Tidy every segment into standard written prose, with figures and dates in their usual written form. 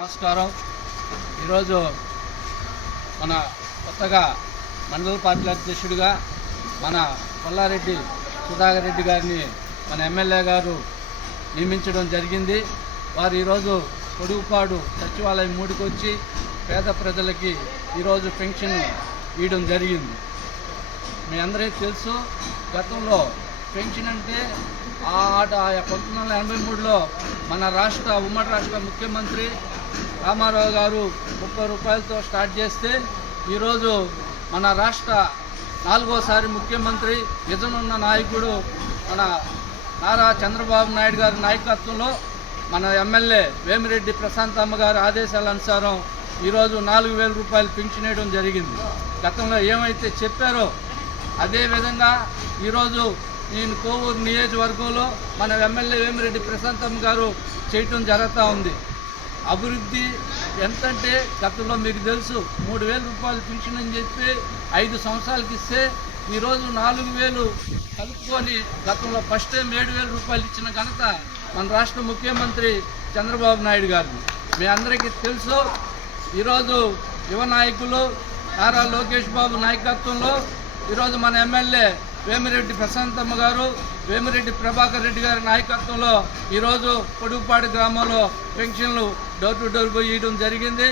నమస్కారం. ఈరోజు మన కొత్తగా మండల పార్టీ అధ్యక్షుడిగా మన కొల్లారెడ్డి సుధాకర్ రెడ్డి గారిని మన ఎమ్మెల్యే గారు నియమించడం జరిగింది. వారు ఈరోజు పొడుగుపాడు సచివాలయం 3కి వచ్చి పేద ప్రజలకి ఈరోజు పెన్షన్ ఇవ్వడం జరిగింది. మీ అందరికీ తెలుసు, గతంలో పెన్షన్ అంటే 1983లో మన ఉమ్మడి రాష్ట్ర ముఖ్యమంత్రి రామారావు గారు 30 రూపాయలతో స్టార్ట్ చేస్తే ఈరోజు మన రాష్ట్ర 4వసారి ముఖ్యమంత్రి విజనున్న నాయకుడు మన నారా చంద్రబాబు నాయుడు గారి నాయకత్వంలో మన ఎమ్మెల్యే వేమిరెడ్డి ప్రశాంతమ్మ గారి ఆదేశాల అనుసారం ఈరోజు 4,000 రూపాయలు పెన్షన్ వేయడం జరిగింది. గతంలో ఏమైతే చెప్పారో అదేవిధంగా ఈరోజు ఈ కోవూరు నియోజకవర్గంలో మన ఎమ్మెల్యే వేమిరెడ్డి ప్రశాంతమ్మ గారు చేయటం జరుగుతూ ఉంది. అభివృద్ధి ఎంతంటే గతంలో మీకు తెలుసు 3,000 రూపాయలు పెన్షన్ అని చెప్పి 5 సంవత్సరాలకి ఇస్తే ఈరోజు 4,000 కలుపుకొని గతంలో ఫస్ట్ టైం 7,000 రూపాయలు ఇచ్చిన ఘనత మన రాష్ట్ర ముఖ్యమంత్రి చంద్రబాబు నాయుడు గారు. మీ అందరికీ తెలుసు, ఈరోజు యువ నాయకులు నారా లోకేష్ బాబు నాయకత్వంలో ఈరోజు మన ఎమ్మెల్యే వేమిరెడ్డి ప్రశాంతమ్మ గారు, వేమిరెడ్డి ప్రభాకర్ రెడ్డి గారి నాయకత్వంలో ఈరోజు పొడుగుపాడు గ్రామంలో పెన్షన్లు డోర్ టు డోర్ పోయి ఇవ్వడం జరిగింది.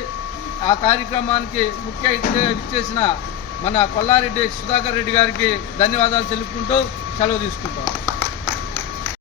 ఆ కార్యక్రమానికి ముఖ్య అతిథిగా ఇచ్చేసిన మన కొల్లారెడ్డి సుధాకర్ రెడ్డి గారికి ధన్యవాదాలు తెలుపుకుంటూ సెలవు తీసుకుంటాం.